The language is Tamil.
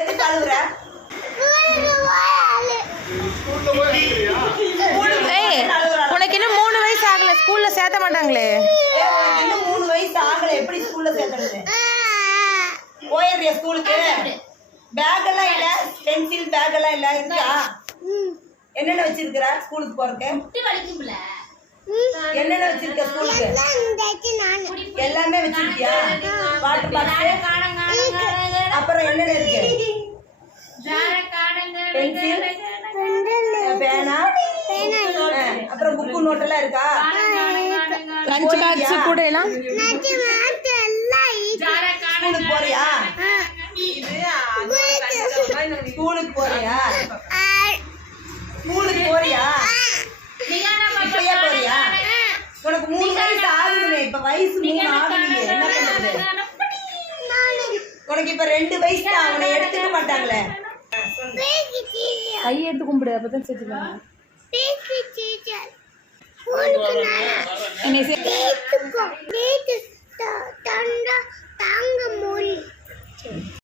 எதுக்கு அழுகுற? உனக்கு இன்னும் 3 வயசு ஆகல, ஸ்கூல்ல சேர்த்த மாட்டாங்களே. இன்னும் 3 வயசு ஆகல, எப்படி ஸ்கூல்ல சேர்க்கறது? போயிடுறியா ஸ்கூலுக்கு? பேக் எல்லாம் இல்ல, பென்சில் பேக் எல்லாம் இல்ல, இருக்கா? என்னென்ன வச்சிருக்கிற ஸ்கூலுக்கு போறதுக்கு? என்னென்ன வச்சிருக்க ஸ்கூலுக்கு? எல்லாமே வச்சிருக்கியா? வாட்டர் பாட்டில், அப்புறம் என்னென்ன இருக்கு? பென்சில், பேனா, அப்புறம் புக்கு நோட் எல்லாம் இருக்கா? லஞ்ச் பாக்ஸ் கூட எல்லாம் ஸ்கூலுக்கு போறியா? ஸ்கூலுக்கு போறியா? ஸ்கூலுக்கு போறியா? இப்பயே போறியா? உனக்கு 3 வயசு ஆகுதுமே, இப்ப வயசு 3 ஆகுது, என்ன பண்றது? உனக்கு இப்ப 2 வயசு தான், அவனை எடுத்துக்க மாட்டாங்களே. கை எடுத்து கும்பிடு, அப்பதான் சேர்த்துக்கலாம். என்ன